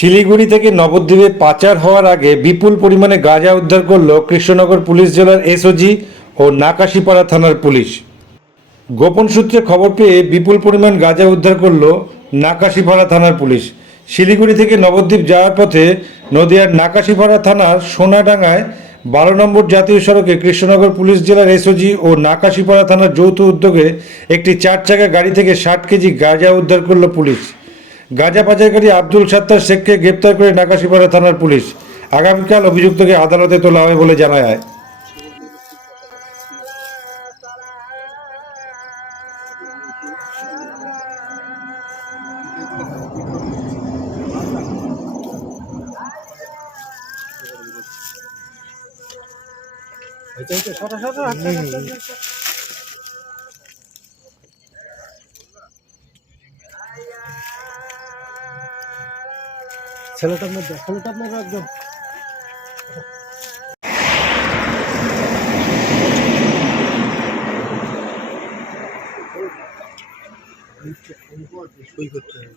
শিলিগুড়ি থেকে নবদ্বীপে পাচার হওয়ার আগে বিপুল পরিমাণে গাঁজা উদ্ধার করল কৃষ্ণনগর পুলিশ জেলার এসওজি ও নাকাশিপাড়া থানার পুলিশ। গোপন সূত্রে খবর পেয়ে বিপুল পরিমাণ গাঁজা উদ্ধার করল নাকাশিপাড়া থানার পুলিশ। শিলিগুড়ি থেকে নবদ্বীপ যাওয়ার পথে নদিয়ার নাকাশিপাড়া থানার সোনাডাঙ্গায় 12 নম্বর জাতীয় সড়কে কৃষ্ণনগর পুলিশ জেলার এসওজি ও নাকাশিপাড়া থানার যৌথ উদ্যোগে একটি 4 চাকা গাড়ি থেকে 60 কেজি গাঁজা উদ্ধার করল পুলিশ। গাঁজা পাচারকারী আব্দুল সাত্তার শেখকে গ্রেপ্তার করে নাকাশিপাড়া থানার পুলিশ। আগামীকাল অভিযুক্তকে আদালতে তোলা হবে বলে জানা যায়। ছেলেটা আপনার একদম সই করতে হবে।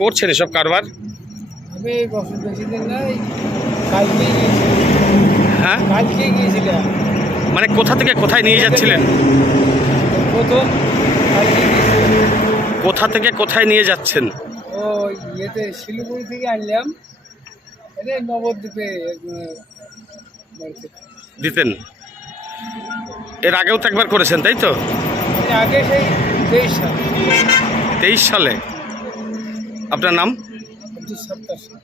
করছেন এসব কারবার? আমি এই বছর বেশি দিন নাই, কালকে গিয়েছিলাম। হ্যাঁ, কালকে গিয়েছিলাম। মানে কোথা থেকে কোথায় নিয়ে যাচ্ছিলেন? প্রথম কালকে গিয়েছিলাম। কোথা থেকে কোথায় নিয়ে যাচ্ছেন? ও ইয়েতে শিলিগুড়ি থেকে আনলাম, এটা নবদ্বীপে বাড়িতে। দিতেন? এর আগেও তো একবার করেছেন, তাই তো? এর আগে সেই 23 সাল। 23 সালে। আপনার নাম? আব্দুল সাত্তার শেখ।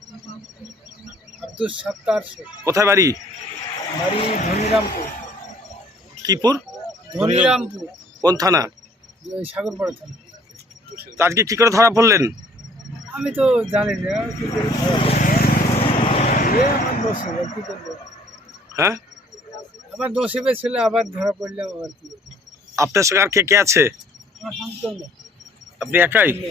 আব্দুল সাত্তার শেখ। কোথায় বাড়ি? বাড়ি ধনিরামপুর। কিপুর? ধনিরামপুর। কোন থানা? সাগরপাড়া থানা। তো আজকে কি করে ধরা পড়লেন? আমি তো জানি না কি করে ধরা পড়লো। আমার দোষ ছিল, কি করবো? হ্যাঁ, আমার দোষীবে ছিল, আবার ধরা পড়লাম, আবার কি? আপনার সঙ্গে আর কে কে আছে? আমার সন্তান না। আপনি একাই? আমি